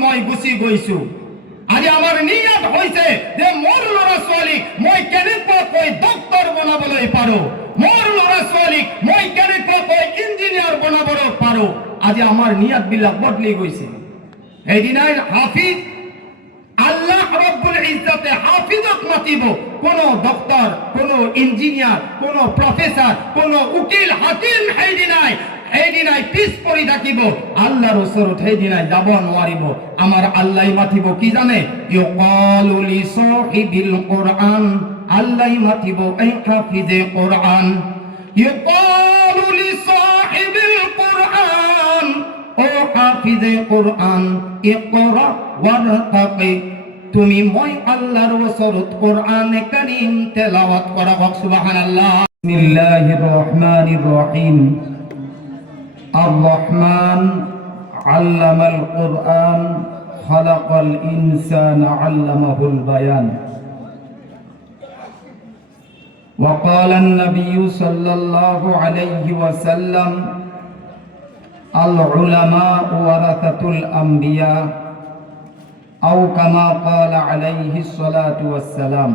মই গুচি গৈছো। আজি আমাৰ নিয়ত হৈছে যে মোৰ ল'ৰা ছোৱালীক মই কেনেকুৱাকৈ ডক্তৰ বনাবলৈ পাৰো, মোৰ ল'ৰা ছোৱালীক মই কেনেকুৱাকৈ ইঞ্জিনিয়াৰ বনাবলৈ পাৰো। আজি আমাৰ নিয়ত বিলাক বদলি গৈছে। সেইদিনাই হাফিজ আল্লাহ রব্বুল ইজ্জতে হাফিজক মাতিব, কোন ডক্টর, কোন ইঞ্জিনিয়ার, কোন প্রফেসর, কোন উকিল হাকিম সেইদিনাই পিছ পৰি থাকিব। আল্লাহর ওচৰত সেইদিনাই যাব নোৱাৰিব। আমাৰ আল্লাহ মাতিব কি জানে? ইউকালু লিসাহিবিল কুরআন, আল্লাহ মাতিব এই হাফিজে কুরআন। ইউকালু লিসাহিবিল কুরআন, ও হাফিজে কুরআন, ইকরা ওয়ারতাকি, তুমি মই আল্লাহর ওচৰত কোরআনে কারীম তেলাওয়াত করা। সুবহানাল্লাহ। বিসমিল্লাহির রহমানির রহিম। আর রহমান আল্লামাল কুরআন, খালাকাল ইনসানা আল্লামাহুল বায়ান। وقال النبي صلى الله عليه وسلم العلماء ورثة الأنبياء أو كما قال عليه الصلاة والسلام।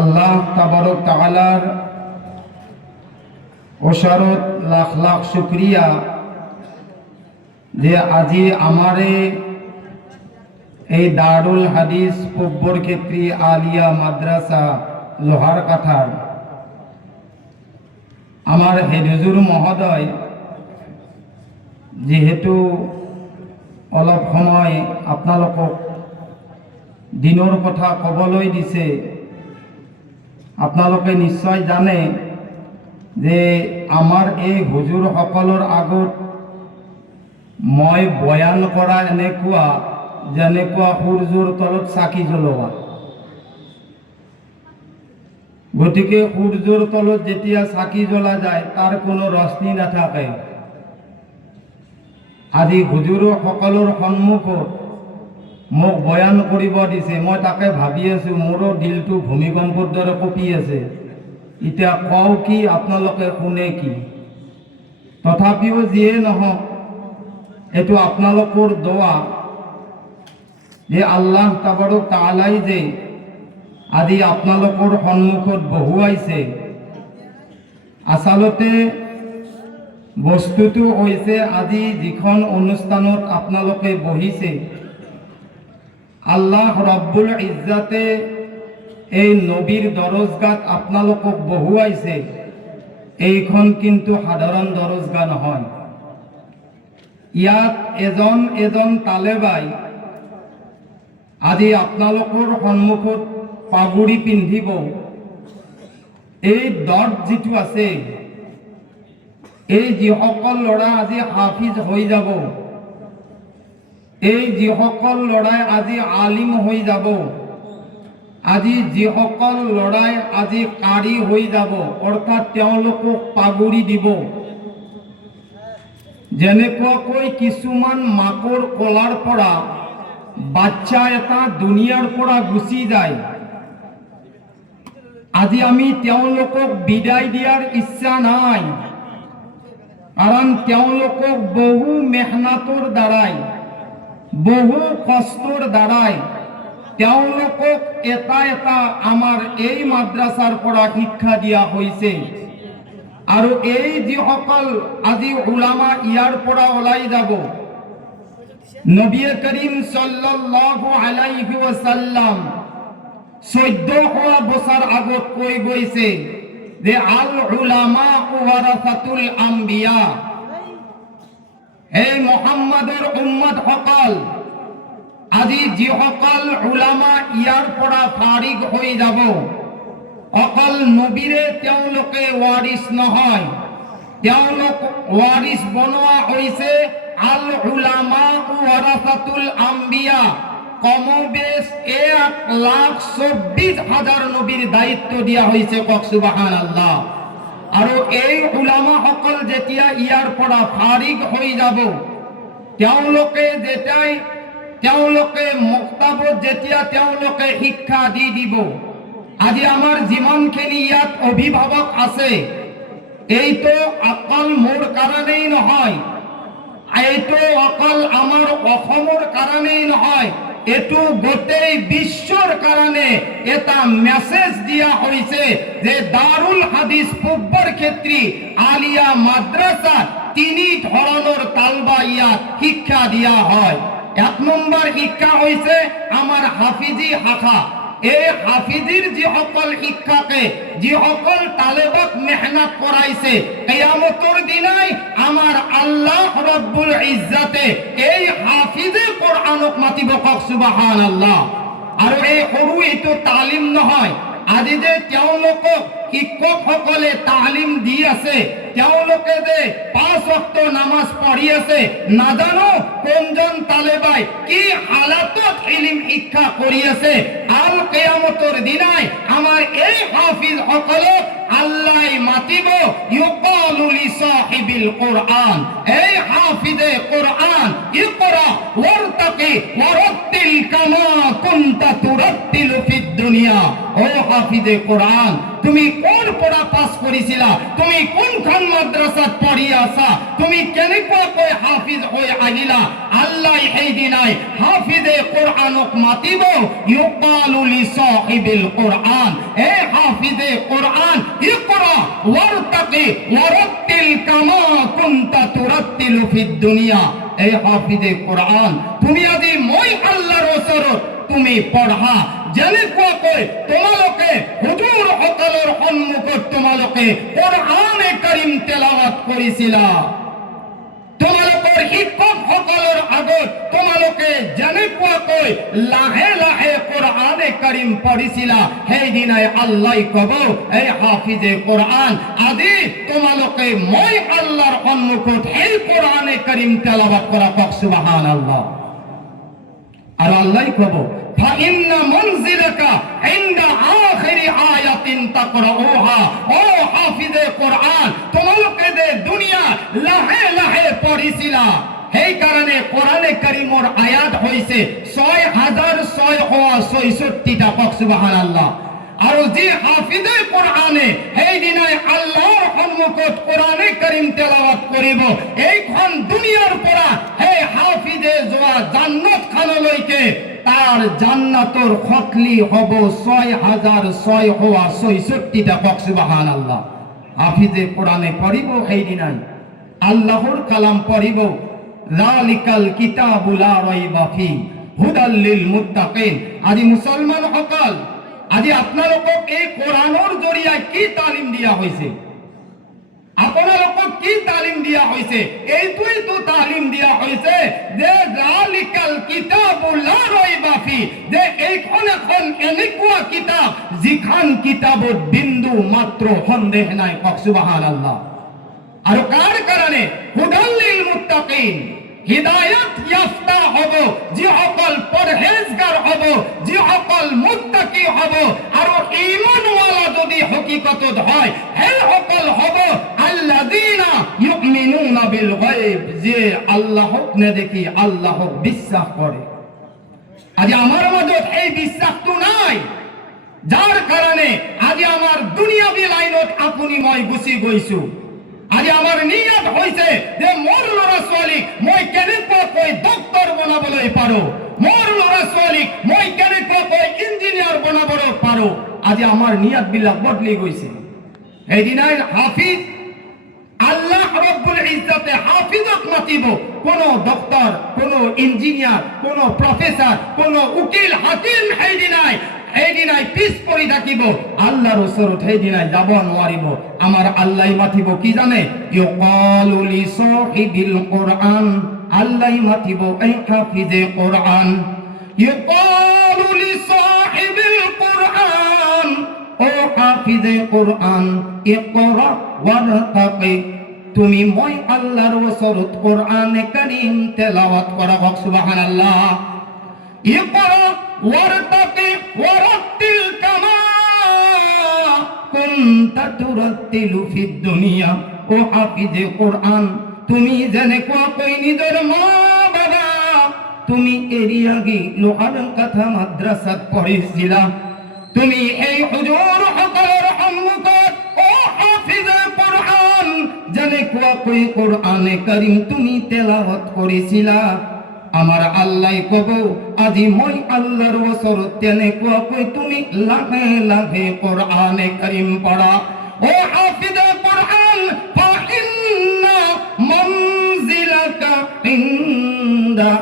আল্লাহ তাবারক তাআলার অশারত লাখ লাখ শুকরিয়া যে আজি আমারে এই দারুল হাদিস পব্বর ক্ষেত্রী আলিয়া মাদ্রাসা লোহার কাঠার আমার হেড হুজুর মহোদয় যেহেতু অলপ সময় আপোনালোকক দিনৰ কথা ক'বলৈ দিছে, আপোনালোকে নিশ্চয় জানে যে আমাৰ এই হুজুৰ সকলৰ আগত মই বয়ান কৰা যেনেকুৱা সূৰ্যৰ তলত চাকি জ্বলোৱা। গতিকে সূৰ্যৰ তলত যেতিয়া চাকি জ্বলা যায় তাৰ কোনো ৰশ্মি নাথাকে। আজি হুজুৰ সকলৰ সন্মুখত মোক বয়ান কৰিব দিছে। মই তাকে ভাবি আছো, মোৰো দিলটো ভূমিকম্পৰ দৰে কঁপি আছে। এতিয়া কওঁ কি, আপোনালোকে শুনে কি? তথাপিও যিয়ে নহওক, এইটো আপোনালোকৰ দোৱা যে আল্লাহ তাবারক তাআলাই যে আজি আপোনালোকৰ সন্মুখত বহুৱাইছে। আচলতে বস্তুটো হৈছে আজি যিখন অনুষ্ঠানত আপোনালোকে বহিছে, আল্লাহ রব্বুল ইজ্জতে এই নবীর দরজগাত আপোনালোকক বহুৱাইছে। এইখন কিন্তু সাধারণ দরজগা নহয়। ইয়াত এজন এজন তালেবাই আজি আপোনালোকৰ সন্মুখত পাগুৰি পিন্ধিব। এই দৰ যিটো আছে, এই যিসকল ল'ৰা আজি হাফিজ হৈ যাব, এই যিসকল ল'ৰাই আজি আলিম হৈ যাব, আজি যিসকল ল'ৰাই আজি কাৰি হৈ যাব, অৰ্থাৎ তেওঁলোকক পাগুৰি দিব। যেনেকুৱাকৈ কিছুমান মাকৰ কোলাৰ পৰা বাচ্চা এটা দুনিয়াৰ পৰা গুচি যায়, আজি আমি তেওঁলোকক বিদায় দিয়াৰ ইচ্ছা নাই। কাৰণ তেওঁলোকক বহু মেহনতৰ দ্বাৰাই, বহু কষ্টৰ দ্বাৰাই তেওঁলোকক এটা এটা আমাৰ এই মাদ্ৰাছাৰ পৰা শিক্ষা দিয়া হৈছে। আৰু এই যিসকল আজি উলামা ইয়াৰ পৰা ওলাই যাব, নবী করিম সাল্লাল্লাহু আলাইহি ওয়াসাল্লাম 1400 বছর আগত কৈ গৈছে যে আল উলামা ওয়ারাসাতুল আম্বিয়া। এই মুহাম্মাদের উম্মত সকল, আজি যিসকল উলামা ইয়াৰ পৰা ফাৰিগ হৈ যাব, অকল নবীৰে তেওঁলোকে ওয়াৰিস নহয়, তেওঁলোক ওয়ারিস বনোৱা হৈছে আল উলামা ওয়ারাসাতুল আম্বিয়া। কমবেশ 1,24,000 নবীর দায়িত্ব দিয়া হয়েছে। কক সুবহানাল্লাহ। আৰু এই উলামা সকল যেতিয়া ইয়াৰ পৰা ফাৰিগ হৈ যাব, তেওঁলোকে মুক্তাবত যেতিয়া তেওঁলোকে শিক্ষা দি দিব। আজি আমাৰ যিমানখিনি ইয়াত অভিভাৱক আছে, এই তো অকল মোৰ কাৰণেই নহয়, এইটো অকল আমাৰ অসমৰ কাৰণেই নহয়, এটো গোটেই বিশ্বৰ কাৰণে এটা মেছেজ দিয়া হৈছে যে দাৰুল হাদিস পূবৰ ক্ষেত্ৰী আলিয়া মাদ্রাসা তিনি ধৰণৰ তালবা ইয়াত শিক্ষা দিয়া হয়। এক নম্বৰ শিক্ষা হৈছে আমাৰ হাফিজি শাখা। এই হাফিজিৰ যিসকল শিক্ষকে যিসকল তালেবাক মেহনত কৰাইছে, কিয়ামতৰ দিনাই আমাৰ আল্লাহ ৰব্বুল ইজ্জতে এই হাফিজে কোরআনক মাতিব, কওক সুবহানাল্লাহ। আৰু এই সৰু এইটো তালিম নহয়, আজি যে তেওঁলোকক শিক্ষকসকলে তালিম দি আছে, তেওঁলোকে যে 5 ওয়াক্ত নামাজ পঢ়ি আছে, নাজানো কোনজন তালেবাই কি হালাতত ইলম শিক্ষা কৰি আছে। আল কিয়ামতৰ দিনাই আমাৰ এই হাফিজ সকলক আল্লাহ মাতিব, ইউকালু লিসাহিবিল কোরআন, এই হাফিজে কোরআন, ইকরা ওয়ারতাকি ওয়ারাত্তিল কামা কুনতা তুরাত্তিলু ফিদ দুনিয়া। ও হাফিজে কোরআন, তুমি কোন পড়া পাস কৰিছিলা, তুমি কোনখন মাদ্রাসাত পঢ়ি আছা, তুমি কেনেকৈ হাফিজ হৈ আহিলা। আল্লাহ সেই দিনাই হাফিজে কোরআনক মাতিব, ইউকালু লিসাহিবিল কোরআন, এ হাফিজে কোরআন, ইকরা ওয়ারতাকি ওয়ারাত্তিল কামা কুনতা তুরাত্তিলু ফিদ দুনিয়া। এই হাফিজে কোরআন, তুমি আজি মই আল্লাহৰ ওচৰত তুমি পঢ়া, যেনেকুৱাকৈ তোমালোকে হুজুৰ সকলৰ সন্মুখত তোমালোকে কোরআনে কাৰিম তেলাওয়াত কৰিছিলা, তোমালোকৰ শিক্ষক সকলৰ আগত তোমালোকে যেনেকুৱাকৈ লাহে লাহে কোরআনে কারিম পঢ়িছিলা, সেই দিনাই আল্লাহ কব, এই হাফিজে কোরআন, আজি তোমালোকে মই আল্লাহৰ সন্মুখত এই কোরআনে কারিম তেলাওয়াত কৰা, কওক সুবহানাল্লাহ। আর আল্লাহ কব, ফাইন্না মুনজিলাকা ইনদা আখিরি আয়াতিন তাকরাউহা। ও হাফিজে কোরআন, তোমালোকে যে দুনিয়া লাহে লাহে পঢ়িছিলা, সেই কাৰণে কোরআনে কারিমৰ আয়াত হৈছে 6666টা, কওক সুবহানাল্লাহ। আৰু যি হাফিজে কোরআনে সেই দিনাই আল্লাহৰ সন্মুখত কোরআনে কারিম তেলাওয়াত কৰিব, এইখন দুনিয়াৰ পৰা সেই হাফিজে যোৱা জান্নাত খানলৈকে তার জান্নাতর খতলি হব 6666টা, কওক সুবহানাল্লাহ। হাফিজে কোরআনে পড়িব, সেই দিনাই আল্লাহর কালাম পড়িব, যালিকাল কিতাবু লা রাইবা ফি হুদাল লিল মুত্তাকিন। আজি মুসলমান সকল, আজি আপোনালোকক এই কোরআনৰ জৰিয়তে কি তালিম দিয়া হৈছে, আপোনালোকক কি তালিম দিয়া হৈছে? এইটোই তো তালিম দিয়া হৈছে যে যালিকাল কিতাবু লা রাইবা ফি, যে এইখন এখন এনেকুৱা কিতাপ যিখন কিতাবত বিন্দু মাত্ৰ সন্দেহ নাই, কওক সুবহানাল্লাহ। আৰু কাৰ কাৰণে? হুদাল লিল মুত্তাকিন, হিদায়াত ইয়াফতা হব যিসকল পৰহেজগাৰ হব, যিসকল মুত্তাকি হব, আৰু ঈমানৱালা যদি হকিকতত হয়, সেইসকল হব আল্লাযীনা ইউমিনুনা বিল গায়ব, যে আল্লাহক নেদেখি আল্লাহক বিশ্বাস কৰে। আজি আমাৰ মাজত এই বিশ্বাসটো নাই, যাৰ কাৰণে আজি আমাৰ দুনিয়াবী লাইনত আপুনি মই গুচি গৈছো। আজি আমাৰ নিয়ত হৈছে যে মোৰ ল'ৰা ছোৱালীক মই কেনেকৈ ডক্টৰ বনাবলৈ পাৰো, মোৰ ল'ৰা ছোৱালীক মই কেনেকৈ ইঞ্জিনিয়াৰ বনাবলৈ পাৰো। আজি আমাৰ নিয়ত বিলাক বদলি গৈছে। সেইদিনাই হাফিজ, আল্লাহ রব্বুল ইজ্জতে হাফিজক মাতিব, কোন ডক্টর, কোন ইঞ্জিনিয়ার, কোন প্রফেসর, কোন উকিল হাকিম সেইদিনাই পিছ পৰি থাকিব, আল্লাহর ওচৰত সেইদিনাই যাব নোৱাৰিব। আমাৰ আল্লাহ মাতিব কি জানে? ইউকালু লিসাহিবিল কোরআন, আল্লাহ মাতিব এই হাফিজে কোরআন, ইউকালু লিসাহিবিল কোরআন, ও হাফিজে কোরআন, ইকরা ওয়ারতাকি, তুমি মই আল্লাহর ওচৰত কোরআনে কারীম তেলাওয়াত কৰা, কওক সুবহানাল্লাহ। ইকরা ওয়ারতাকি ওয়ারাত্তিল কামা কুনতা তুরাত্তিলু ফিদ দুনিয়া। ও হাফিজে কোরআন, তুমি যেনেকৈ নিজৰ মা বাবা তুমি এৰিয়া লোহাৰ কথা মাদ্রাসাত পঢ়িছিলা, তুমি এই হুজুর সকলৰ সন্মুখত ও হাফিজে কোরআন যেনেকুৱা কৈ কোরআনে কারীম তুমি তেলাওয়াত কৰিছিলা আমার আল্লাহ কব আজি মই আল্লাহর ওচৰত তেনেকুৱা কৈ তুমি লাহে লাহে কোরআনে কারীম পড়া ও হাফিজে কোরআন ফাইন্না মানজিলাকা ইনদা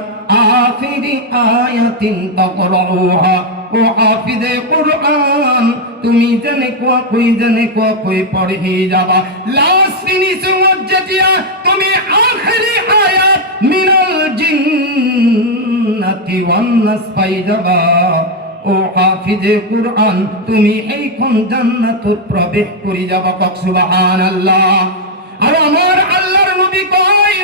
আখিরি আয়াতিন তাকরাউহা ও হাফিজে কোরআন তুমি যেনেকুৱা কৈ পঢ়ি যাবা লাস্ট ফিনিশিং যেতিয়া তুমি আখিরি আয়াত মিনাল জিন্নাতি ওয়ান নাস পাই যাবা ও হাফিজে কোরআন তুমি এইখন জান্নাতত প্রবেশ কৰি যাবা কক সুবহানাল্লাহ আর আমার আল্লাহর নবী কয়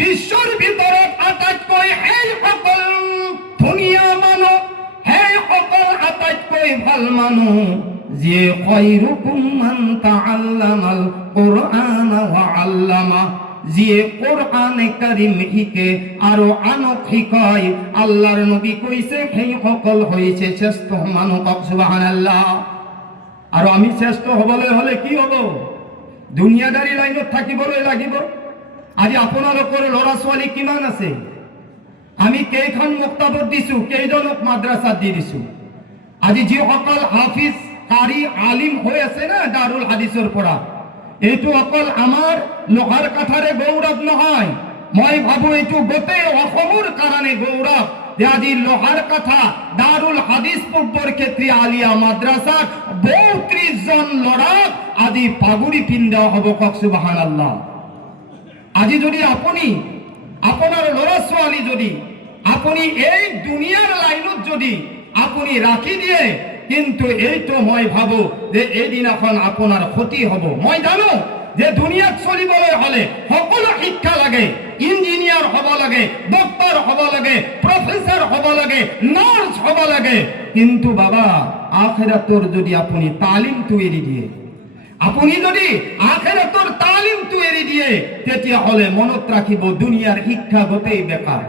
বিশ্বর ভিতৰত আটাইতকৈ এই সকল ধুনীয়া মানুহ এই সকল আটাইতকৈ ভাল মানুহ যিয়ে খায়ৰুকুম মান তাআল্লামাল কুরআন ওয়া আল্লামা যিয়ে কোরআনে কারীম শিকে আৰু আনক শিকায় আল্লাহর নবী কইছে সেই সকল হইছে শ্রেষ্ঠ মানুহ কক সুবহানাল্লাহ আৰু আমি শ্রেষ্ঠ হবলৈ হলে কি হব দুনিয়াদাৰী লাইনত থাকিবলৈ লাগিব আজি আপোনালোকৰ ল'ৰা ছোৱালী কিমান আছে আমি কেইখন মুক্তাবত দিছো কেইজনক মাদ্ৰাসাত দি দিছো আজি যি সকল হাফিজ কারি আলিম হৈ আছে না দারুল হাদিসৰ পৰা এইটো অকল আমাৰ লোহাৰ কাঠাৰে গৌৰৱ নহয় মই ভাবো এইটো গোটেই অসমৰ কাৰণে গৌৰৱ যে আজি লোহাৰ কাঠা দারুল হাদিস পূৰ্বৰ ক্ষেত্ৰী আলিয়া মাদ্ৰাসাত 32 জন ল'ৰাক আজি পাগুৰি পিন্ধা হ'ব কক সুবহানাল্লাহ আজি যদি আপুনি আপোনাৰ ল'ৰা ছোৱালী যদি আপুনি এই দুনিয়াৰ লাইনত যদি আপুনি ৰাখি দিয়ে কিন্তু এইটো মই ভাবো যে এদিনাখন আপোনাৰ ক্ষতি হ'ব মই জানো যে দুনিয়াত চলিবলৈ হলে সকলো শিক্ষা লাগে ইঞ্জিনিয়াৰ হ'ব লাগে ডক্টৰ হ'ব লাগে প্ৰফেসৰ হ'ব লাগে নাৰ্স হ'ব লাগে কিন্তু বাবা আখিৰাতৰ যদি আপুনি তালিমটো এৰি দিয়ে আপুনি যদি আখিৰাতৰ তালিমটো এৰি দিয়ে তেতিয়া হলে মনত ৰাখিব দুনিয়াৰ শিক্ষা গোটেই বেকাৰ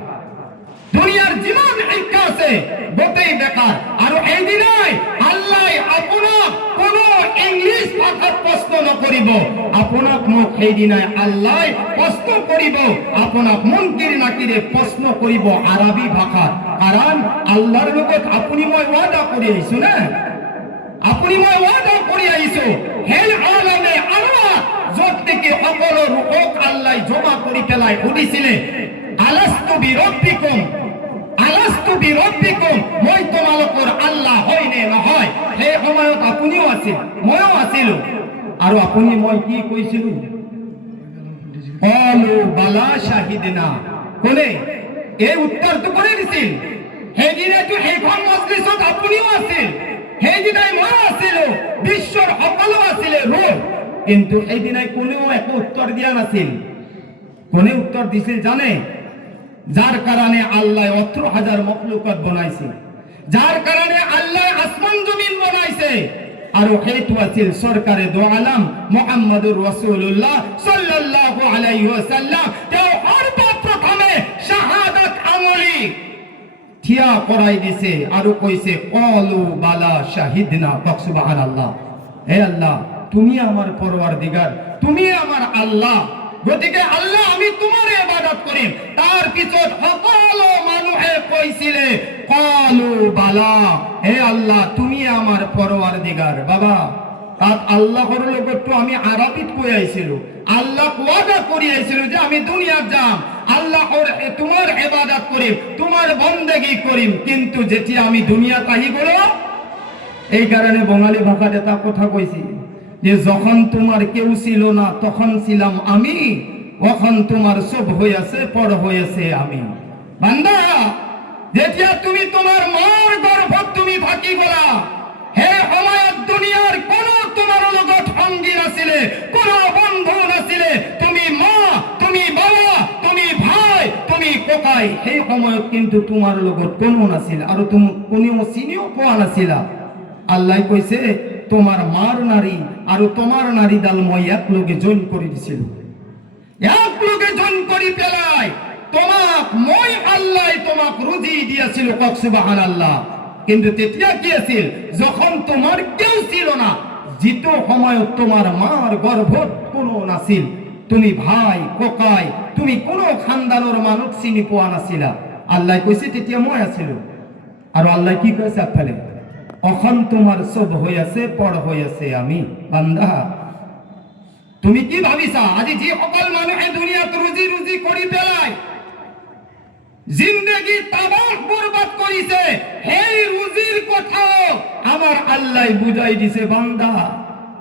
দুনিয়ার যিমান শিক্ষা আছে গোটেই বেকার আর এই দিনাই আল্লাহ আপোনাক কোনো ইংলিশ ভাষাত প্রশ্ন নকৰিব আপোনাক মোক এই দিনাই আল্লাহ প্রশ্ন করিব আপোনাক মন্ত্রীর নাকিরে প্রশ্ন করিব আরবি ভাষাত কারণ আল্লাহর লগত আপুনি মই ওয়াদা কৰি আইছো না আপুনি মই ওয়াদা কৰি আইছো হেল আলামে আল্লাহ যত থেকে সকলো রূপক আল্লাহ জমা কৰি পেলাই সুধিছিলে আলাস্তু বিরব্বিকুম মই তোমালোকৰ আল্লাহ হয়নে নহয় সেই সময়ত আপুনিও আছিল ময়ো আছিলো আৰু আপুনি মই কি কৈছিলো অলু বালা শাহিদিনা কোনে এই উত্তৰটো কৰি দিছিল সেইদিনাটো সেইখন মজলিছত আপুনিও আছিল সেইদিনাই ময়ো আছিলো বিশ্বৰ সকলো আছিলে ৰূপ কিন্তু সেইদিনাই কোনেও একো উত্তৰ দিয়া নাছিল কোনে উত্তৰ দিছিল জানে যার কারণে আল্লাহ 18000 মখলুকাত বনাইছে যার কারণে আল্লাহ আসমান জমিন বনাইছে আর হেতু আছিল সরকারে দো আলম মুহাম্মদুর রাসূলুল্লাহ সাল্লাল্লাহু আলাইহি ওয়াসাল্লাম তেও সর্বপ্রথমে শাহাদাত আমলি থিয়া করাই দিছে আর কইছে ক্বালু বালা শাহিদনা সুবহানাল্লাহ হে আল্লাহ তুমি আমার পরওয়ারদিগার তুমি আমার আল্লাহ গতিকে আল্লাহ আমি তোমার ইবাদত করিম তার পিছত সকলো মানুহে কইছিলে ক্বালু বালা হে আল্লাহ তুমি আমার পরওয়ারদিগার বাবা তাত আল্লাহর লগতো আমি আরবিত কই আইছিল আল্লাহ ওয়াদা করি আইছিল যে আমি দুনিয়াত যাম আল্লাহর তোমার ইবাদত করিম তোমার বন্দেগী করিম কিন্তু যেতিয়া আমি দুনিয়াত আহি গলো এই কারণে বঙালী ভাষাত এটা কথা কইছি যে যখন তোমার কেউ ছিল না তখন ছিলাম আমি যখন তোমার সব হইয়াছে পর হইয়াছে আমি বান্দা যেতিয়া তুমি তোমার মার গর্ভত তুমি থাকি গলা হে সময়ত দুনিয়ার কোন তোমার লগত সঙ্গী নাছিলে কোন বন্ধু নাছিলে তুমি মা তুমি বাবা তুমি ভাই তুমি ককাই সেই সময়ত কিন্তু তোমার লগত কোনো নাছিল আর তুমি কোনেও চিনিও পোৱা নাছিলা আল্লাহ কইছে তোমার মার নারী আর তোমার নারী ডাল মই এক লগে জয়েন করে দিছিল এক লগে জয়েন করি পেলাই তোমাক মই আল্লাহ তোমাক রুজি দিয়েছিল কক সুবহানাল্লাহ কিন্তু তেতিয়া কি আছিল যখন তোমার কেউ ছিল না যেটো সময়ত তোমার মার গর্ভত কোনো নাছিল তুমি ভাই ককাই তুমি কোনো খানদানোর মানুষ চিনি পোৱা নাছিলা আল্লাহ কৈছে তেতিয়া মই আছিলো আৰু আল্লাহ কি কৈছে আপফালে অখন তোমাৰ সব হৈ আছে পৰ হৈ আছে আমি বান্দা তুমি কি ভাবিছা আজি যি সকল মানুহে দুনিয়াত রুজি রুজি কৰি পেলায় জিন্দগি তাবাহ বরবাদ করিছে এই রুজির কথাও আমার আল্লাহ বুঝাই দিছে বান্দা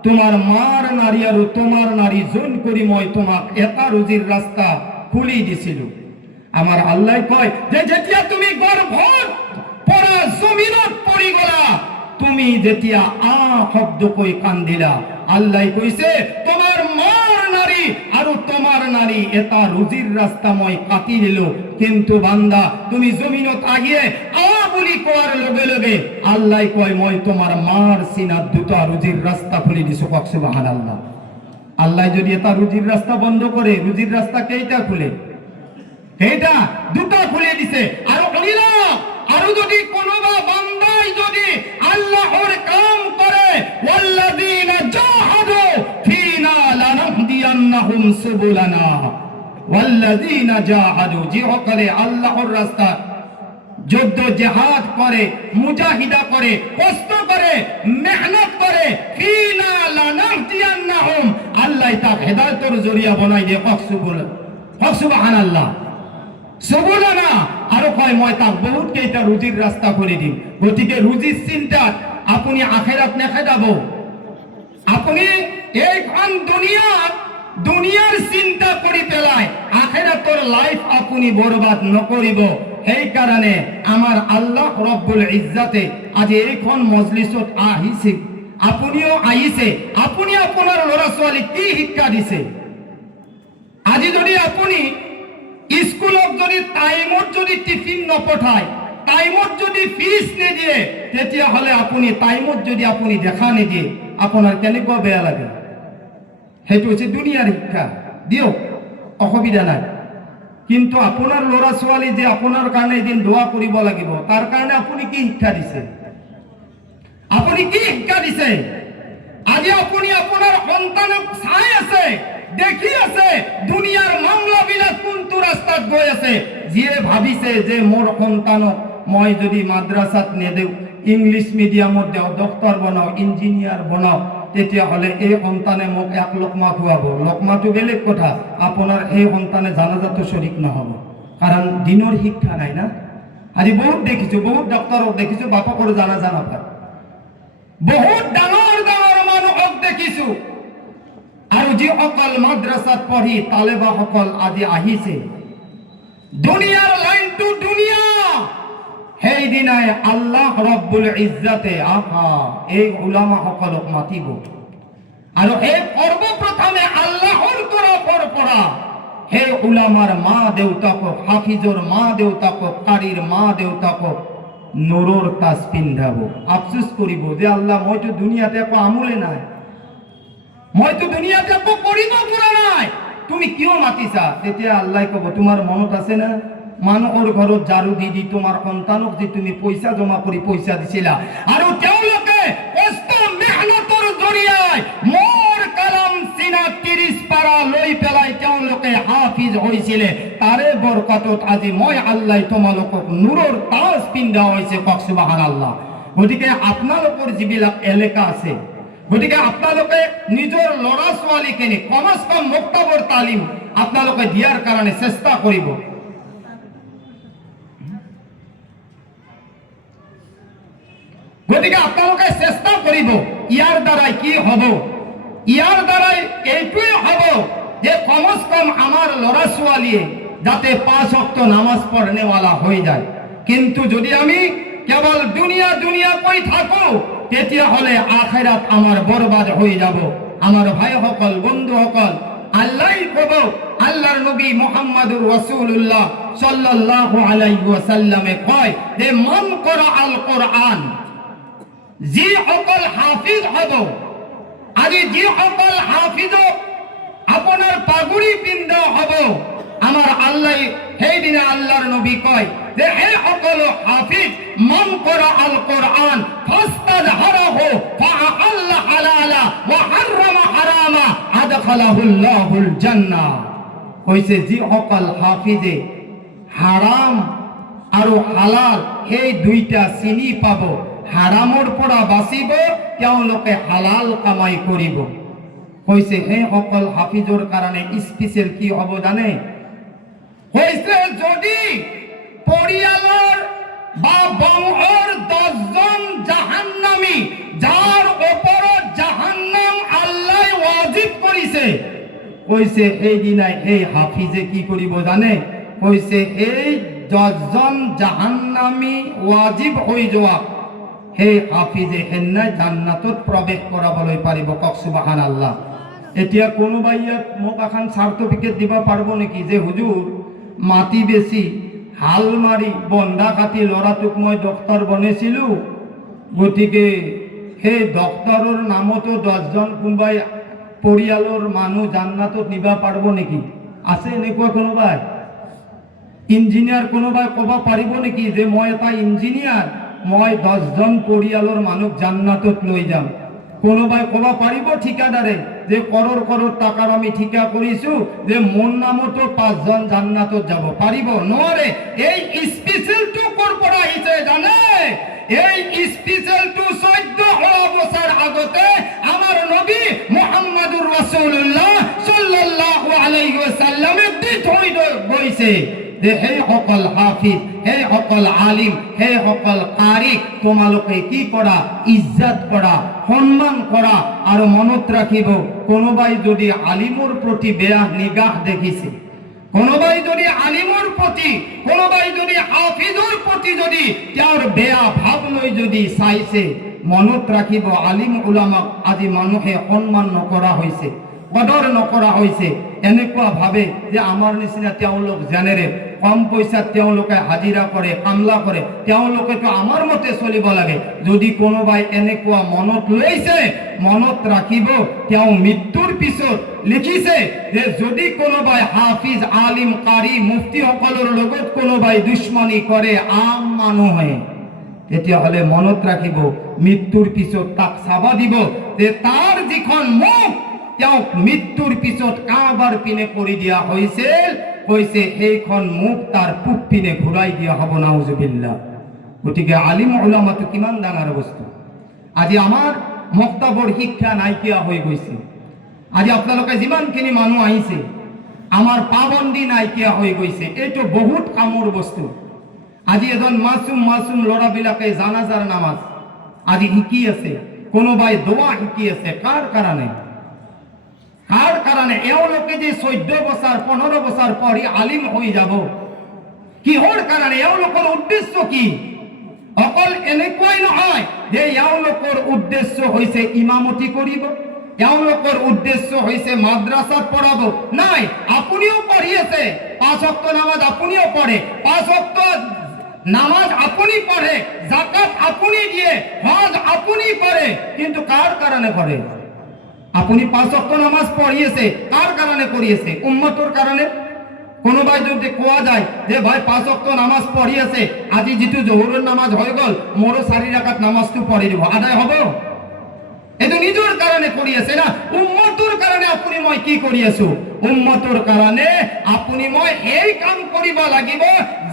তোমার মার নারী আর তোমার নারী জোন করি মই তোমাক এটা রুজির রাস্তা খুলি দিছিল আমার আল্লাহ কয় যে যেতিয়া তুমি গর্ভত পড়া জমিনত পড়ি গলা তুমি যেতিয়া আ শব্দ কই কান্দিলা আল্লাহ কইছে তোমার মার নারী আর তোমার নারী এটা রুজির রাস্তা মই কাটি দিল কিন্তু বান্দা তুমি জমিনত আগিয়ে আ বলি কোয়ার লগে লগে আল্লাহ কয় মই তোমার মার সিনা দুটা রুজির রাস্তা খুলে দিছো কক সুবহানাল্লাহ আল্লাহ যদি এটা রুজির রাস্তা বন্ধ করে রুজির রাস্তা কেইটা খুলে এইটা দুটা খুলে দিছে আর অনিলা আর যদি কোনোবা বান্দাই যদি আল্লাহর কাম করে ওয়াল্লাযীনা জাহাদু ফিনা লানাহদিয়ান্নাহুম সুবুলানা ওয়াল্লাযীনা জাহাদু যে করে আল্লাহর রাস্তা যুদ্ধ জিহাদ করে মুজাহিদা করে কষ্ট করে মেহনত করে ফিনা লানাহদিয়ান্নাহুম আল্লাহ তা হেদায়েতের জরিয়া বানাই দিয়ে সুবহানাল্লাহ সুবুলানা আরো কয় মই তাক বহুত কেইটা রুজির রাস্তা করে দিম গতিকে রুজির চিন্তা আপনি আখিরাত নেখাদাব আপনি এইখন দুনিয়ার চিন্তা কৰি পেলাই আখিরাতৰ লাইফ আপনি বরবাদ নকৰিব এই কারণে আমার আল্লাহ রব্বুল ইজ্জাতে আজ এইখন মজলিসত আহিছে আপনিও আহিছে আপনি আপনার ল'ৰা ছোৱালী কি শিক্ষা দিছে আজি যদি আপনি স্কুলত যদি টাইমত যদি টিফিন নপঠায় টাইমত যদি ফিস নিদিয়ে তেতিয়া হলে আপনি টাইমত যদি আপনি দেখা নিদিয়ে আপনার কেনেকুৱা বেয়া লাগে সেইটো হচ্ছে দুনিয়ার শিক্ষা দিও অসুবিধা নাই কিন্তু আপনার ল'ৰা ছোৱালী যে আপনার কারণে এদিন দোয়া কৰিব লাগিব তার কারণে আপনি কি শিক্ষা দিছে আপনি কি শিক্ষা দিছে আজি আপনি আপনার সন্তানক চাই আছে দেখি আছে দুনিয়ার মামলা বিলাক কোনটো রাস্তাত গৈ আছে যিয়ে ভাবিছে যে মোর সন্তানক মই যদি মাদ্রাসাত নেদেও ইংলিশ মিডিয়ামত দেও ডক্টর বনাও ইঞ্জিনিয়ার বনাও তেতিয়া হলে এই সন্তানে মোক এক লোকমা খুৱাব লোকমাটো বেলেগ কথা আপনার এই সন্তানে জানাজাতো শরিক নহব কারণ দিনের শিক্ষা নাই না আজি বহুত দেখিছো বহুত ডক্টরক দেখিছো বাপকৰ জানাজা নাপায় বহুত ডাঙৰ ডাঙৰ মানুহক দেখিছো আৰু যি অকল মাদ্রাসাত পঢ়ি তালেবা সকল আজি আহিছে দুনিয়ার লাইন টু দুনিয়া সেই দিনাই আল্লাহ রব্বুল ইজ্জাতে আহা এই উলামা সকলক মাতিব আৰু এই সর্বপ্রথমে আল্লাহর তরফৰ পৰা সেই উলামার মা দেউতাকক হাফিজর মা দেউতাকক কারির মা দেউতাকক নূৰৰ তাজ পিন্ধাব আফসোস করিব যে আল্লাহ মইতো দুনিয়াতে একো আমলে নাই মইতো দুনিয়াতে একো কৰিব পৰা নাই তুমি কিয় মাতিছা তেতিয়া আল্লাহ কব তোমাৰ মনত আছে না মানুহৰ ঘৰত জাৰু দি দি তোমাৰ সন্তানক যে তুমি পইচা জমা কৰি পইচা দিছিলা আৰু তেওঁলোকে কষ্ট মেহনতৰ জৰিয়াই মোৰ কালাম সিনা 30 পাৰা লৈ পেলাই তেওঁলোকে হাফিজ হৈছিলে তাৰে বৰকতত আজি মই আল্লাহ তোমালোকক নূৰৰ তাজ পিন্ধা হৈছে কক সুবহানাল্লাহ গতিকে আপোনালোকৰ যিবিলাক এলেকা আছে গতিকে আপোনালোকে নিজৰ ল'ৰা ছোৱালীখিনি কমস কম মুক্তবৰ তালিম আপোনালোকে দিয়াৰ কাৰণে চেষ্টা কৰিব গতিকে আপোনালোকে চেষ্টা কৰিব ইয়াৰ দ্বাৰাই কি হ'ব ইয়াৰ দ্বাৰাই এইটোৱে হ'ব যে কমস কম আমাৰ ল'ৰা ছোৱালীয়ে যাতে 5 ওয়াক্ত নামাজ পঢ়নেৱালা হৈ যায় কিন্তু যদি আমি কেৱল দুনিয়া দুনিয়া কৈ থাকো তেতিয়া হলে আখিরাত আমার বরবাদ হয়ে যাব আমার ভাই সকল বন্ধু সকল আল্লাহই কব আল্লাহর নবী মুহাম্মদুর রাসূলুল্লাহ সাল্লাল্লাহু আলাইহি ওয়াসাল্লামে কয় যে মান করা আল কোরআন জি সকল হাফিজ হব আজি জি সকল হাফিজ আপনার পাগুড়ি পিন্ধা হব আমার আল্লাহ সেই দিনে আল্লাহর নবী কয় যে হে সকল হাফিজ মান করা আল কোরআন ফাস্তাযহারাহু ফাআল্লা হালালা ওয়া হারামা হারামা আদখালাহুল্লাহুল জান্নাহ। কৈছে যিসকল হাফিজে হাৰাম আৰু হালাল সেই দুইটা চিনি পাব, হাৰামৰ পৰা বাচিব, তেওঁলোকে হালাল কামাই কৰিব। কৈছে সেইসকল হাফিজৰ কাৰণে স্পেচিয়েল কি হ'ব জানে? কৈছে যদি পৰিয়ালৰ বা বংশৰ 10জন জাহান্নামী, যাৰ ওপৰত জাহান্নাম আল্লাহ ওয়াজিব কৰিছে, কৈছে সেইদিনাই এই হাফিজে কি কৰিব জানে? কৈছে এই 10জন জাহান্নামী ওয়াজিব হৈ যোৱা সেই হাফিজে সেনাই জান্নাতত প্ৰৱেশ কৰাবলৈ পাৰিব। কক সুবহানাল্লাহ। এতিয়া কোনোবাই ইয়াত মোক এখন চাৰ্টিফিকেট দিব পাৰিব নেকি যে হুজুৰ মাটি বেছি হাল মাৰি বন্ধা কাটি ল'ৰাটোক মই ডক্তৰ বনাইছিলোঁ, গতিকে সেই ডক্তৰৰ নামতো 10জন কোনোবাই পৰিয়ালৰ মানুহ জান্নাতত নিব পাৰিব নেকি? আছে এনেকুৱা কোনোবাই? ইঞ্জিনিয়াৰ কোনোবাই ক'ব পাৰিব নেকি যে মই এটা ইঞ্জিনিয়াৰ, মই 10জন পৰিয়ালৰ মানুহ জান্নাতত লৈ যাম? কোনোবাই ক'ব পাৰিব ঠিকাদাৰে যে কৰ'ৰ কৰ'ৰ টাকাৰ আমি ঠিকা কৰিছোঁ যে মোৰ নামতো 5জন জান্নাতত যাব? পাৰিব? নোৱাৰে। এই স্পেচিয়েলটো ক'ৰ পৰা আহিছে জানে? এই স্পেচিয়েলটো 14 বছৰ আগতে আমাৰ নবী মুহাম্মাদুৰ ৰাসূলুল্লাহ সাল্লাল্লাহু আলাইহি ওয়াসাল্লামে দি থৈ গৈছে যে সেইসকল হাফিজ, সেইসকল আলিম, সেইসকল কাৰি তোমালোকে কি কৰা? ইজ্জত কৰা, সন্মান কৰা। আৰু মনত ৰাখিব, কোনোবাই যদি আলিমৰ প্ৰতি বেয়া নিগাহ দেখিছে, কোনোবাই যদি আলিমৰ প্ৰতি, কোনোবাই যদি হাফিজৰ প্ৰতি যদি তেওঁৰ বেয়া ভাৱ লৈ যদি চাইছে, মনত ৰাখিব আলিম উলামাক আজি মানুহে সন্মান নকৰা হৈছে, কদৰ নকৰা হৈছে। এনেকুৱা ভাবে যে আমাৰ নিচিনা তেওঁলোক জেনেৰেল, কম পইচাত তেওঁলোকে হাজিৰা কৰে, কামলা কৰে, তেওঁলোকেতো আমাৰ মতে চলিব লাগে। যদি কোনোবাই এনেকুৱা মনত লৈছে, মনত ৰাখিব তেওঁ মৃত্যুৰ পিছত লিখিছে যে যদি কোনোবাই হাফিজ, আলিম, কাৰি, মুফতিসকলৰ লগত কোনোবাই দুশ্মনী কৰে আম মানুহে, তেতিয়াহ'লে মনত ৰাখিব মৃত্যুৰ পিছত তাক চাবা দিব যে তাৰ যিখন মুখ তেওঁক মৃত্যুৰ পিছত কাঁবাৰ পিনে কৰি দিয়া হৈছিল, কৈছে সেইখন মুখ তাৰ পূব পিনে ঘূৰাই দিয়া হ'ব। নাউজুবিল্লাহ। গতিকে আলিম উলামাটো কিমান ডাঙৰ বস্তু। আজি আমাৰ মক্তবৰ শিক্ষা নাইকিয়া হৈ গৈছে। আজি আপোনালোকে যিমানখিনি মানুহ আহিছে, আমাৰ পাবন্দী নাইকিয়া হৈ গৈছে। এইটো বহুত কামৰ বস্তু। আজি এজন মাছুম ল'ৰাবিলাকে জানাজাৰ নামাজ আজি শিকি আছে, কোনোবাই দোৱা শিকি আছে। কাৰ কাৰণে? কাৰ কাৰণে? এওঁলোকে যে 14 বছৰ 15 বছৰ পঢ়ি আলিম হৈ যাব, কিহৰ কাৰণে? এওঁলোকৰ উদ্দেশ্য কি? অকল এনেকুৱাই নহয় যে এওঁলোকৰ উদ্দেশ্য হৈছে ইমামতি কৰিব, এওঁলোকৰ উদ্দেশ্য হৈছে মাদ্ৰাসাত পঢ়াব। নাই, আপুনিও পঢ়ি আছে, 5 ওয়াক্ত নামাজ আপুনিও পঢ়ে, 5 ওয়াক্ত নামাজ আপুনি পঢ়ে, যাকাত আপুনি দিয়ে, হজ আপুনি কৰে, কিন্তু কার কারণে করে? আপুনি 5 ওয়াক্ত নামাজ পঢ়ি আছে, কার কারণে কৰি আছে? উম্মতৰ কাৰণে। কোনোবাই যদি কোৱা যায় যে ভাই 5 ওয়াক্ত নামাজ পঢ়ি আছে, আজি যেটো জোহৰৰ নামাজ হৈ গ'ল, মোৰো 4 রাকাত নামাজটো পঢ়ি দিব, আদায় হ'ব? এটো নিজৰ কাৰণে কৰি আছে না, উম্মতৰ কাৰণে আপুনি মই কি কৰি আছো? উম্মতৰ কাৰণে আপুনি মই এই কাম কৰিব লাগিব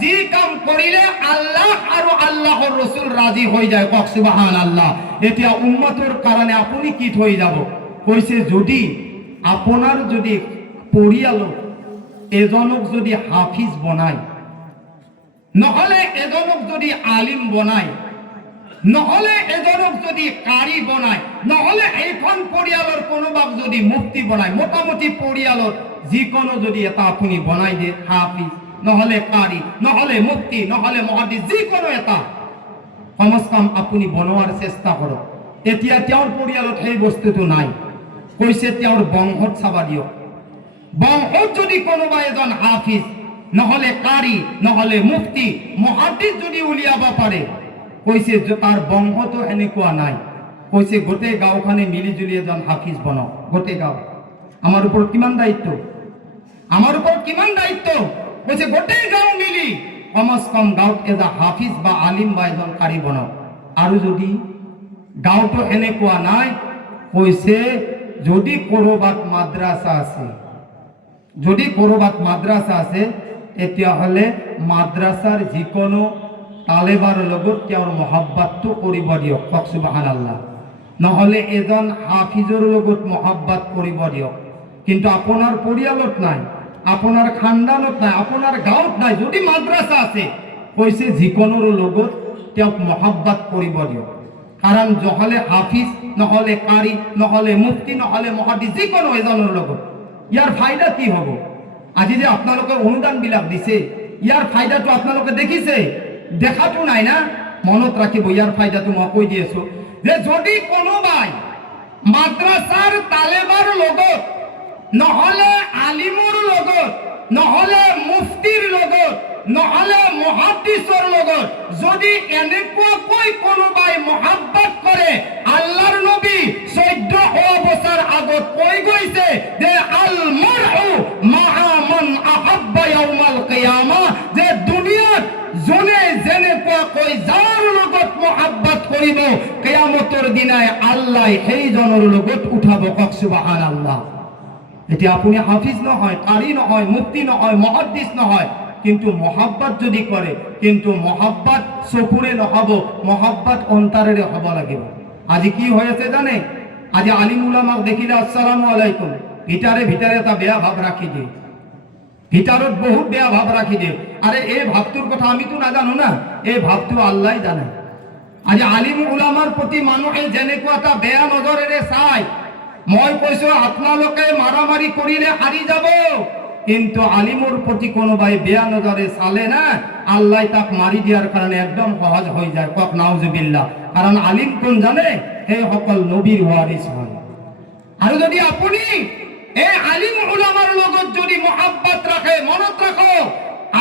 যি কাম কৰিলে আল্লাহ আৰু আল্লাহৰ ৰাসূল ৰাজি হৈ যায়। কক সুবহানাল্লাহ। এতিয়া উম্মতৰ কাৰণে আপুনি কি থৈ যাব? কৈছে যদি আপোনাৰ যদি পৰিয়ালত এজনক যদি হাফিজ বনায়, নহলে এজনক যদি আলিম বনায়, নহলে এজনক যদি কারি বনায়, নহলে এইখন পৰিয়ালৰ কোনোবাক যদি মুফতি বনায়, মোটামুটি পৰিয়ালত যিকোনো যদি এটা আপুনি বনাই দিয়ে হাফিজ, নহলে কারি, নহলে মুফতি, নহলে মুহাদ্দিস, যিকোনো এটা কমস কম আপুনি বনোৱাৰ চেষ্টা কৰক। এতিয়া তেওঁৰ পৰিয়ালত সেই বস্তুটো নাই, কৈছে তেওঁৰ বংশত চাবা দিয়ক। বংশত যদি কোনোবা এজন হাফিজ, নহলে কারি, নহলে মুফতি, মুহাদ্দিস যদি উলিয়াব পাৰে, কৈছে যে তার বংশতো এনেকুৱা নাই। কৈছে গোটেই গাঁওখানে মিলি জুলি এজন হাফিজ বনাও। গোটেই গাঁও আমার উপর কিমান দায়িত্ব? আমার উপর কিমান দায়িত্ব? কৈছে গোটেই গাঁও মিলি কমস কম গাঁৱত এজন হাফিজ বা আলিম বা এজন কারি বনাও। আৰু যদি গাঁওটো এনেকুৱা নাই, কৈছে যদি কৰবাত মাদ্ৰাছা আছে, যদি কৰবাত মাদ্ৰাছা আছে, তেতিয়াহ'লে মাদ্ৰাছাৰ যিকোনো তালেবাৰ লগত তেওঁৰ মহাব্বাতটো কৰিব দিয়ক। কওক সুবহানাল্লাহ। নহ'লে এজন হাফিজৰ লগত মহাব্বাত কৰিব দিয়ক। কিন্তু আপোনাৰ পৰিয়ালত নাই, আপোনাৰ খানদানত নাই, আপোনাৰ গাঁৱত নাই, যদি মাদ্ৰাছা আছে, কৈছে যিকোনোৰ লগত তেওঁক মহাব্বাত কৰিব দিয়ক। কাৰণ নহ'লে হাফিজ, নহ'লে কাৰী, নহ'লে মুফতি, নহ'লে মুহাদ্দিছ, যিকোনো এজনৰ লগত ইয়াৰ ফাইদা কি হ'ব? আজি যে আপোনালোকে অনুদানবিলাক দিছে, ইয়াৰ ফাইদাটো আপোনালোকে দেখিছে? দেখাটো নাই না? মনত ৰাখিব ইয়াৰ ফাইদাটো। মই কৈ দি আছো যে যদি কোনোবাই মাদ্ৰাছাৰ তালেবাৰ লগত, নহ'লে আলিমৰ লগত, নহ'লে মুফতিৰ লগত, নহ'লে মুহাদ্দিছৰ লগত যদি এনেকুৱাকৈ কোনোবাই মহাব্বত কৰে, আল্লাহৰ নবী 1400 বছৰ আগত কৈ গৈছে যে আল মাৰউ মাআ মান আহাব্বা ইয়াউমাল কিয়ামাহ, যে দুনিয়াত যোনে যেনেকুৱাকৈ যাৰ লগত মহাব্বত কৰিব, কিয়ামতৰ দিনাই আল্লাহ সেইজনৰ লগত উঠাব। কওক সুবহানাল্লাহ। এতিয়া আপুনি হাফিজ নহয়, কাৰী নহয়, মুফতি নহয়, মুহাদ্দিছ নহয়, কিন্তু মহাব্বত যদি কৰে, কিন্তু মহাব্বত চকুৰে নহ'ব, মহাব্বত অন্তৰেৰে হ'ব লাগিব। আজি কি হৈ আছে জানে? আজি আলিম উলামাক দেখিলে আসসালামু আলাইকুম, ভিতৰে ভিতৰে এটা বেয়া ভাৱ ৰাখি দিয়ে, ভিতৰত বহুত বেয়া ভাৱ ৰাখি দিয়ে। আৰে এই ভাৱটোৰ কথা আমিতো নাজানো না, এই ভাৱটো আল্লাহ জানে। আজি আলিম উলামাৰ প্ৰতি মানুহে যেনেকুৱা এটা বেয়া নজৰেৰে চায়, মই কৈছো আপোনালোকে মাৰামাৰি কৰিলে হাৰি যাব, কিন্তু আলিমৰ প্ৰতি কোনোবাই বেয়া নজৰে চালে না, আল্লাহ তাক মাৰি দিয়াৰ কাৰণে একদম সহজ হৈ যায়। কক নাউজুবিল্লাহ। কাৰণ আলিম কোন জানে? সেইসকল নবীৰ ওয়াৰিছ হয়। আৰু যদি আপুনি এই আলিম উলামাৰ লগত যদি মহাব্বত ৰাখে, মনত ৰাখো,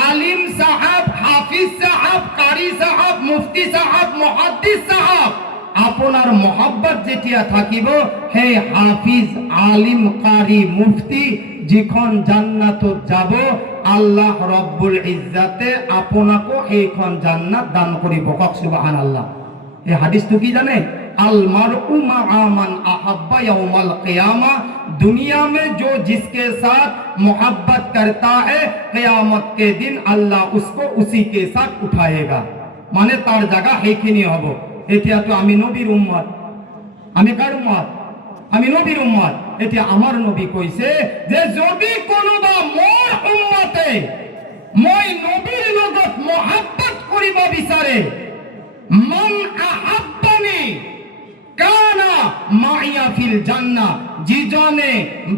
আলিম সাহাব, হাফিজ সাহাব, কাৰী সাহাব, মুফতি সাহাব, মুহাদ্দিছ সাহাব, আপনার মহাব্বত যেতিয়া থাকিব, হে হাফিজ, আলিম, কারি, মুফতি যিখন জান্নাতত যাব, আল্লাহ রব্বুল ইজ্জাতে আপনাকো সেইখন জান্নাত দান করিব। কক সুবহানাল্লাহ। এই হাদিসটো কি জানে? अल मरउ मअ मन अहब्बा यौमल क़ियामा, दुनिया में जो जिसके साथ मोहब्बत करता है, क़यामत के दिन अल्लाह उसको उसी के साथ उठाएगा। माने तार जगह সেইখিনি হব। এতিয়া তো আমি নবীর উম্মত, আমি কার উম্মত? আমি নবীর উম্মত। এতিয়া আমার নবী কইছে যে যদি কোনোবা মোর উম্মতে মই নবীর লগত মোহাব্বত করিব বিচারে, মান আহাব্বানি কানা মাইয়া ফিল জান্নাহ,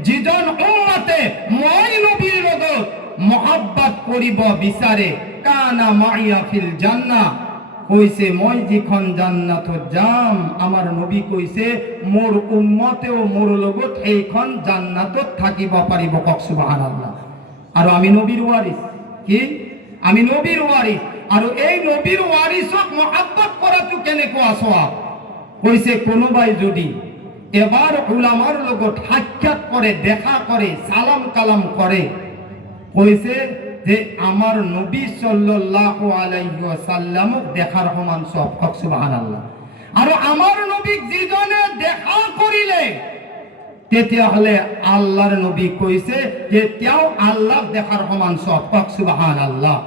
যিজন উম্মতে মই নবীর লগত মোহাব্বত করিব বিচারে, কানা মাইয়া ফিল জান্নাহ, কইছে মই যিখন জান্নাতত যাম, আমার নবী কইছে মোর উম্মতেও মোর লগত এইখন জান্নাতত থাকিব পারিব। কক সুবহানাল্লাহ। আর আমি নবীর ওয়ারিস। কি? আমি নবীর ওয়ারিস। আর এই নবীর ওয়ারিসক মহব্বত করাটো কেনেকুৱা চোৱা? কইছে কোনোবাই যদি এবার উলামার লগত সাক্ষাৎ করে, দেখা করে, সালাম কালাম করে, কইছে যে আমার নবী সাল্লাল্লাহু আলাইহি ওয়াসাল্লামক দেখার সমান সব। কক সুবহানাল্লাহ। আর আমার নবীক যিজনে দেখা করিলে, তেতিয়াহলে আল্লাহর নবী কইছে যে তেওঁ আল্লাহ দেখার সমান সব। কক সুবহানাল্লাহ।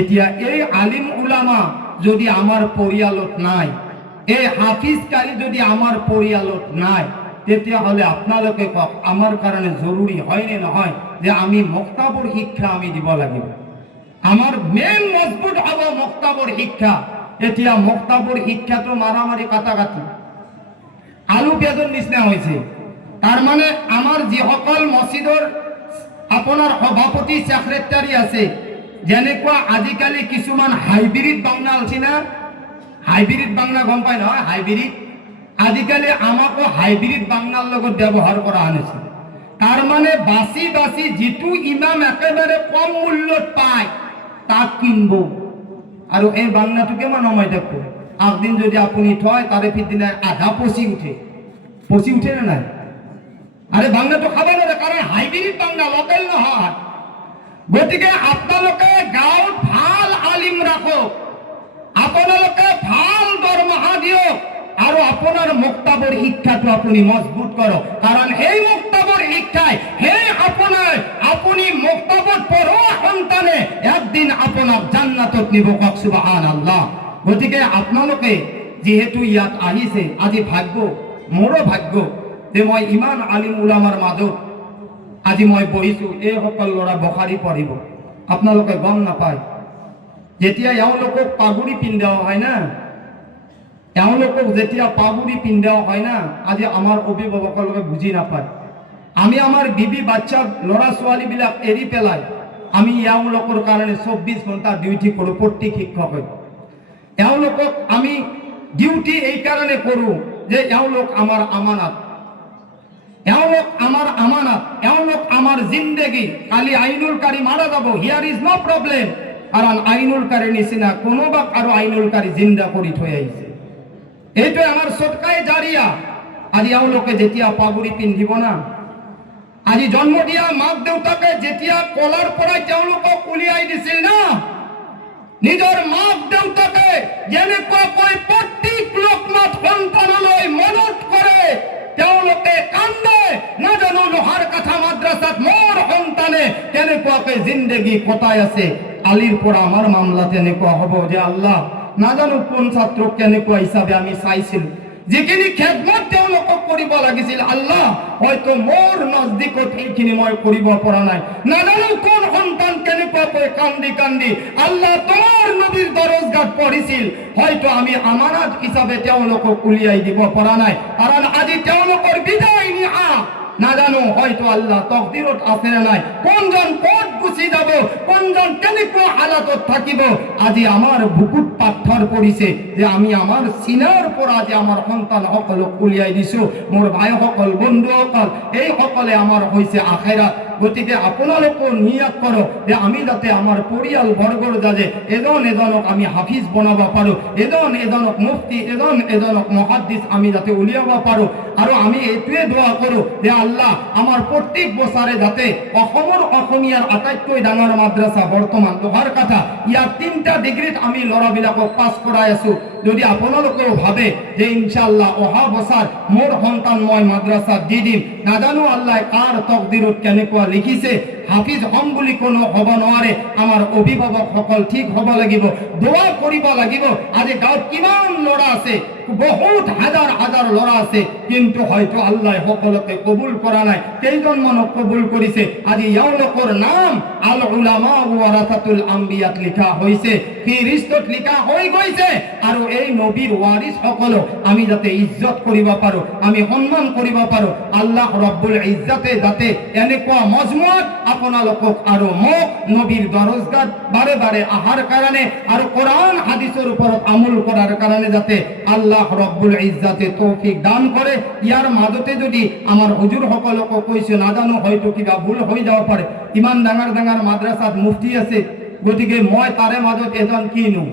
এতিয়া এই আলিম উলামা যদি আমার পরিয়ালত নাই, এই হাফিজ কারি যদি আমার পরিয়ালত নাই, তেতিয়াহলে আপনালোকে কক আমার কারণে জরুরি হয় নে নহয় যে আমি মক্তাবর শিক্ষা আমি দিব লাগিব। আমার মেন মজবুত হব মক্তাবর শিক্ষা। এতিয়া মক্তাবর শিক্ষাটো মারামারি কাটাকাটি আলু পেঁয়াজৰ নিচিনা হৈছে। তার মানে আমার যিসকল মসজিদৰ আপনার সভাপতি সেক্রেটারি আছে, যেনেকুৱা আজিকালি কিছুমান হাইব্রিড বাংলা আছে না, হাইব্রিড বাংলা গম পায় নহয়? হাইব্রিড আজিকালি আমাকো হাইব্রিড বাংলার লগত ব্যবহার করা আনেছে। তার মানে বাসি বাসি যেটু ইমাম একেবারে কম মূল্যত পায় তাক কিনব। আর এই বাংলাটো কেমন সময় থাকবো? একদিন যদি আপনি থয়, তারে পিছদিনে আধা পচি উঠে। পচি উঠে না নাই? আরে বাংলাটো খাবে না, কারণ হাইব্রিড বাংলা, লোকেল নহয়। গতিকে আপনালোকে গাঁৱত ভাল আলিম রাখো, আপোনালোকে ভাল দৰমহা দিয়ক, আৰু আপনার মুক্তাবর শিক্ষাটো আপুনি মজবুত করো, কারণ এই মুক্তাবর শিক্ষায় সেই আপনি মুক্তাবর পড়োয়া সন্তানে একদিন আপনার জান্নাতত নিব। কক সুবহানাল্লাহ। গতিকে আপোনালোকে যেহেতু ইয়াত আহিছে, আজি ভাগ্য, মোৰো ভাগ্য যে মই ইমান আলিম উলামাৰ মাজত আজি মই বহিছো। এইসকল ল'ৰা বখাৰী পঢ়িব, আপোনালোকে গম নাপায়। যেতিয়া এওঁলোকক পাগুৰি পিন্ধাও হয় না, এওঁলোকক যেতিয়া পাগুৰি পিন্ধাও হয় না, আজি আমাৰ অভিভাৱকসকলে বুজি নাপায়। আমি আমাৰ বিবি বাচ্চা ল'ৰা ছোৱালীবিলাক এৰি পেলাই আমি এওঁলোকৰ কাৰণে 24 ঘণ্টা ডিউটি কৰোঁ। প্ৰত্যেক শিক্ষকে এওঁলোকক আমি ডিউটি এই কাৰণে কৰোঁ যে এওঁলোক আমাৰ আমানত, এওঁলোক আমাৰ আমানত, এওঁলোক আমাৰ জিন্দগী। কালি আইনুল কাৰী মাৰা যাব, হিয়াৰ ইজ নো প্ৰব্লেম, কাৰণ আইনুল কাৰীৰ নিচিনা কোনোবাক আৰু আইনুল কাৰী জিন্দা কৰি থৈ আহিছে। এইটো আমাৰ সদকায়ে জাৰিয়া। আজি এওঁলোকে যেতিয়া পাগুৰি পিন্ধিব না, আজি জন্ম দিয়া মাক দেউতাকে যেতিয়া কলাৰ পৰাই তেওঁলোকক উলিয়াই দিছিল না, নিজৰ মাক দেউতাকে যেনেকুৱাকৈ প্ৰত্যেক লোকমাত সন্তানলৈ মনত কৰে, তেওঁলোকে কান্দে। নাজানো লোহাৰ কাঠা মাদ্ৰাসাত মোৰ সন্তানে কেনেকুৱাকৈ জিন্দগী কটাই আছে। কালিৰ পৰা আমাৰ মামলা তেনেকুৱা হ'ব যে আল্লাহ, নাজানো কোন ছাত্ৰক কেনেকুৱা হিচাপে আমি চাইছিলো, যিখিনি খেদমত তেওঁলোকক কৰিব লাগিছিল, আল্লাহ হয়তো মোৰ নজদিকত সেইখিনি মই কৰিব পৰা নাই। নাজানো কোন সন্তান কেনেকুৱাকৈ কান্দি কান্দি আল্লাহ তোমাৰ নবীৰ দৰজগাত পঢ়িছিল, হয়তো আমি আমানত হিচাপে তেওঁলোকক উলিয়াই দিব পৰা নাই। কাৰণ আজি তেওঁলোকৰ বিদায় নিয়া নাজানো হয়তো আল্লাহ তকদিৰত আছে না নাই, কোনজন ক'ত গুচি যাব, কোনজন কেনেকুৱা হালাতত থাকিব। আজি আমাৰ বুকুত পাথৰ পৰিছে যে আমি আমাৰ চিনাৰ পৰা যে আমাৰ সন্তান সকলক উলিয়াই দিছো। মোৰ ভাইসকল, বন্ধুসকল, এই সকলে আমাৰ হৈছে আখেৰাত। গতিকে আপোনালোকো নিয়াত করো যে আমি যাতে আমার পরিয়াল বর্গর যাতে এজন এজনক আমি হাফিজ বনাব পারো, এজন এজনক মুফতি, এজন এজনক মুহাদ্দিস আমি যাতে উলিয়াব পারো। আর আমি এইটোৱে দোয়া করো যে আল্লাহ আমার প্রত্যেক বছরে যাতে অসমীয়ার আটাইতকৈ ডাঙৰ মাদ্রাসা বর্তমান লোহাৰ কথা ইয়াৰ 3টা ডিগ্ৰীত আমি ল'ৰাবিলাকক পাছ কৰাই আছো। যদি আপোনালোকেও ভাবে যে ইনশাআল্লাহ অহা বছৰ মোৰ সন্তান মই মাদ্রাসা দি দিম, নাজানো আল্লাহ কাৰ তকদিৰত কেনেকুৱা লিখিছে। হাফিজ হম বুলি কোনো হ'ব নোৱাৰে। আমাৰ অভিভাৱক সকল ঠিক হ'ব লাগিব, দোয়া কৰিব লাগিব। আজি গাঁৱত কিমান ল'ৰা আছে, বহুত হাজাৰ হাজাৰ ল'ৰা আছে, কিন্তু হয়তো আল্লাহ সকলোকে কবুল কৰা নাই। কেইজনমানক কবুল কৰিছে। আজি এওঁলোকৰ নাম আল উলামা ওয়ারাসাতুল আম্বিয়াত লিখা হৈছে, ফিৰিষ্টত লিখা হৈ গৈছে। আৰু এই নবীৰ ওয়াৰিস সকল আমি যাতে ইজ্জত কৰিব পাৰো, আমি সন্মান কৰিব পাৰো। আল্লাহ ৰব্বুল ইজ্জতে যাতে এনেকুৱা মজমুআত আপোনালোকক আৰু মোক নবীৰ দৰজগাত বাৰে বাৰে আহাৰ কাৰণে আৰু কোরআন হাদিসের ওপৰত আমল করার কারণে যাতে আল্লাহ রব্বুল ইজ্জতে তৌফিক দান করে। ইয়ার মাজতে যদি আমার হুজুর সকলকে কৈছো, নাজানো হয়তো কিবা ভুল হয়ে যাব পারে। ইমান ডাঙৰ ডাঙৰ মাদ্রাসাত মুফতি আছে, গতিকে মই তাৰে মাজত এজন কিনো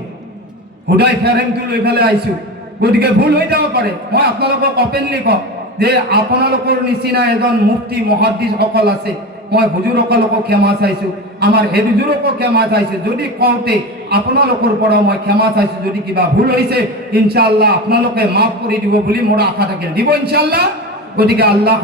হুদাই ফেৰেমটো লৈ পেলাই আইছো, গতিকে ভুল হৈ যাব পাৰে। মই আপোনালোকক অপেনলি কওঁ যে আপোনালোকৰ নিচিনা এজন মুফতি মুহাদ্দিস সকল আছে, মই হুজুৰসকলকো ক্ষমা চাইছো, আমাৰ হেড হুজুৰকো ক্ষমা চাইছো। যদি কওঁতে আপোনালোকৰ পৰা মই ক্ষমা চাইছো, যদি কিবা ভুল হৈছে ইনশাআল্লাহ আপোনালোকে মাফ কৰি দিব বুলি মোৰ আশা থাকিল, দিব ইনশাআল্লাহ। গতিকে আল্লাহ